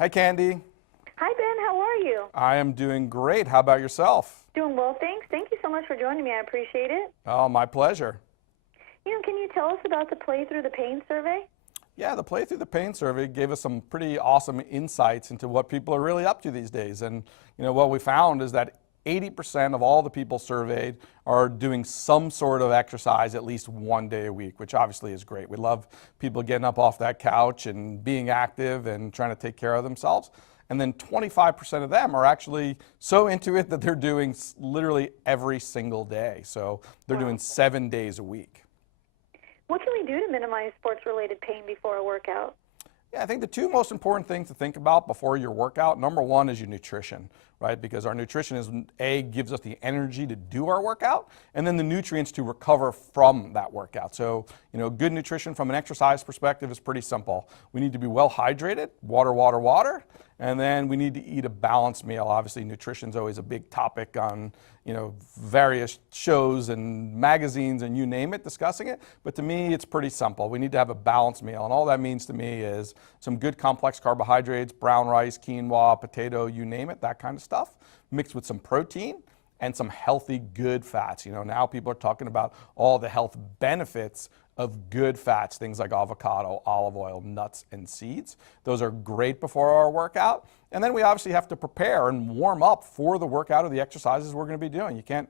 Hi, Candy. Hi, Ben. How are you? I am doing great. How about yourself? Doing well, thanks. Thank you so much for joining me. I appreciate it. Oh, my pleasure. Can you tell us about the Play Through the Pain survey? Yeah, the Play Through the Pain survey gave us some pretty awesome insights into what people are really up to these days. And, what we found is that 80% of all the people surveyed are doing some sort of exercise at least one day a week, which obviously is great. We love people getting up off that couch and being active and trying to take care of themselves. And then 25% of them are actually so into it that they're doing literally every single day. So they're doing 7 days a week. What can we do to minimize sports-related pain before a workout? Yeah, I think the two most important things to think about before your workout, number one is your nutrition, right? Because our nutrition gives us the energy to do our workout, and then the nutrients to recover from that workout. So, good nutrition from an exercise perspective is pretty simple. We need to be well hydrated, water, water, water, and then we need to eat a balanced meal. Obviously, nutrition is always a big topic on, various shows and magazines and you name it, discussing it. But to me, it's pretty simple. We need to have a balanced meal. And all that means to me is some good complex carbohydrates, brown rice, quinoa, potato, you name it, that kind of stuff, mixed with some protein and some healthy, good fats. Now people are talking about all the health benefits of good fats, things like avocado, olive oil, nuts, and seeds. Those are great before our workout. And then we obviously have to prepare and warm up for the workout or the exercises we're going to be doing. You can't,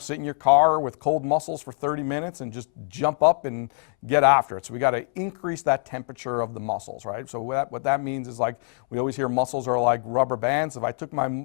sit in your car with cold muscles for 30 minutes and just jump up and get after it. So we got to increase that temperature of the muscles, right? So what that means is, like, we always hear muscles are like rubber bands. If I took my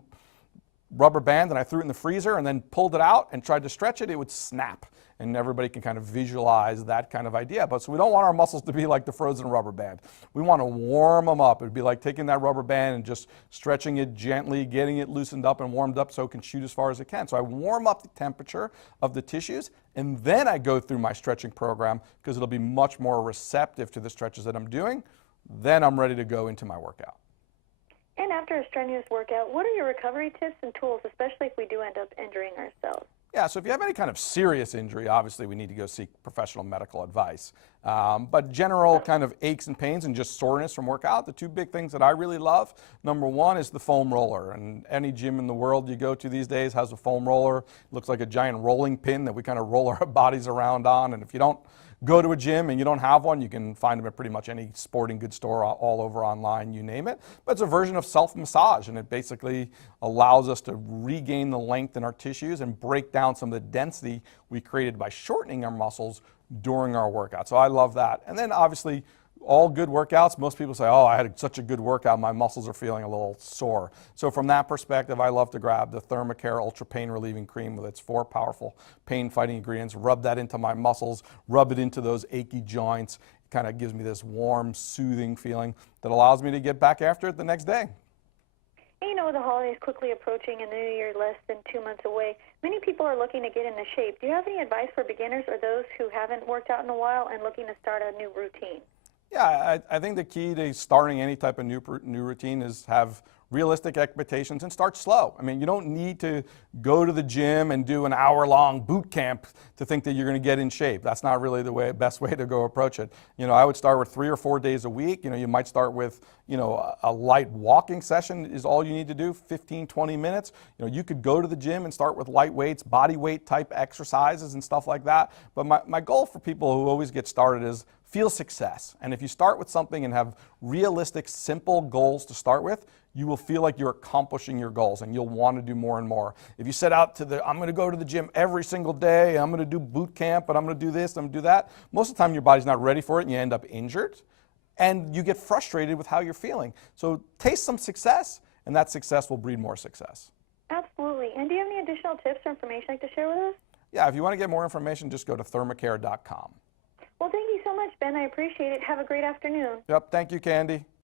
rubber band and I threw it in the freezer and then pulled it out and tried to stretch it, it would snap. And everybody can kind of visualize that kind of idea. But so we don't want our muscles to be like the frozen rubber band. We want to warm them up. It would be like taking that rubber band and just stretching it gently, getting it loosened up and warmed up so it can shoot as far as it can. So I warm up the temperature of the tissues, and then I go through my stretching program because it'll be much more receptive to the stretches that I'm doing. Then I'm ready to go into my workout. And after a strenuous workout, what are your recovery tips and tools, especially if we do end up injuring ourselves? Yeah, so if you have any kind of serious injury, obviously we need to go seek professional medical advice. But general kind of aches and pains and just soreness from workout, the two big things that I really love, number one is the foam roller. And any gym in the world you go to these days has a foam roller. It looks like a giant rolling pin that we kind of roll our bodies around on. And if you don't go to a gym and you don't have one, you can find them at pretty much any sporting goods store all over online, you name it. But it's a version of self-massage, and it basically allows us to regain the length in our tissues and break down some of the density we created by shortening our muscles during our workout. So I love that. And then obviously, all good workouts, most people say, oh, I had such a good workout, my muscles are feeling a little sore. So from that perspective, I love to grab the ThermaCare Ultra Pain Relieving Cream with its 4 powerful pain-fighting ingredients, rub that into my muscles, rub it into those achy joints. It kind of gives me this warm, soothing feeling that allows me to get back after it the next day. And with the holidays quickly approaching and the New Year less than 2 months away, many people are looking to get into shape. Do you have any advice for beginners or those who haven't worked out in a while and looking to start a new routine? Yeah, I think the key to starting any type of new routine is have realistic expectations and start slow. I mean, you don't need to go to the gym and do an hour-long boot camp to think that you're going to get in shape. That's not really the best way to go approach it. I would start with 3 or 4 days a week. You might start with, a light walking session is all you need to do, 15, 20 minutes. You could go to the gym and start with light weights, body weight type exercises and stuff like that. But my goal for people who always get started is feel success. And if you start with something and have realistic, simple goals to start with, you will feel like you're accomplishing your goals and you'll want to do more and more. If you set out I'm going to go to the gym every single day, I'm going to do boot camp, and I'm going to do this, I'm going to do that, most of the time your body's not ready for it and you end up injured and you get frustrated with how you're feeling. So taste some success, and that success will breed more success. Absolutely. And do you have any additional tips or information you'd like to share with us? Yeah, if you want to get more information, just go to thermacare.com. Well, thank you so much, Ben. I appreciate it. Have a great afternoon. Yep, thank you, Candy.